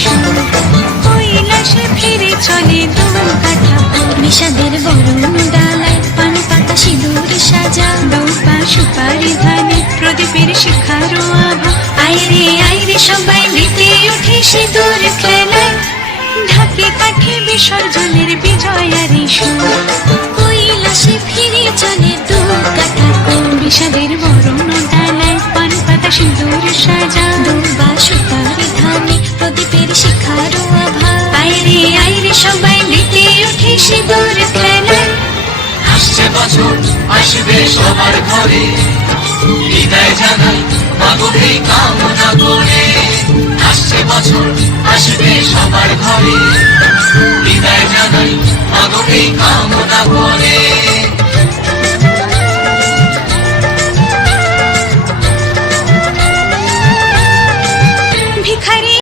সুর। কৈলাসে ফিরে চলে দোল কাঠা, বিষাদের বরণ ডালায় পান পাতা সিঁদুর সাজা। দৌপা সুপারি ধানে প্রদীপের শিখারো আভা, আইরে সবাই মেতে উঠে সিঁদুর খেলায়। ঢাকে কাঠে বিসর্জনের বিজয়ারি সুর। কৈলাসে ফিরে চলে দোল কাঠা, বিষাদের বরণ ডালায় পান পাতা সিঁদুর সাজা। দৌপা সুপারি ধানে প্রদীপের শিখারো আভা, আইরে সবাই মেতে উঠে সিঁদুর খেলায়। আসছে বছর আসবে সবার ঘরে, বিদায় জানাই মাগো এই কামনা করে। আসছে বছর আসবে সবার ঘরে, বিদায় জানাই মাগো এই কামনা করে।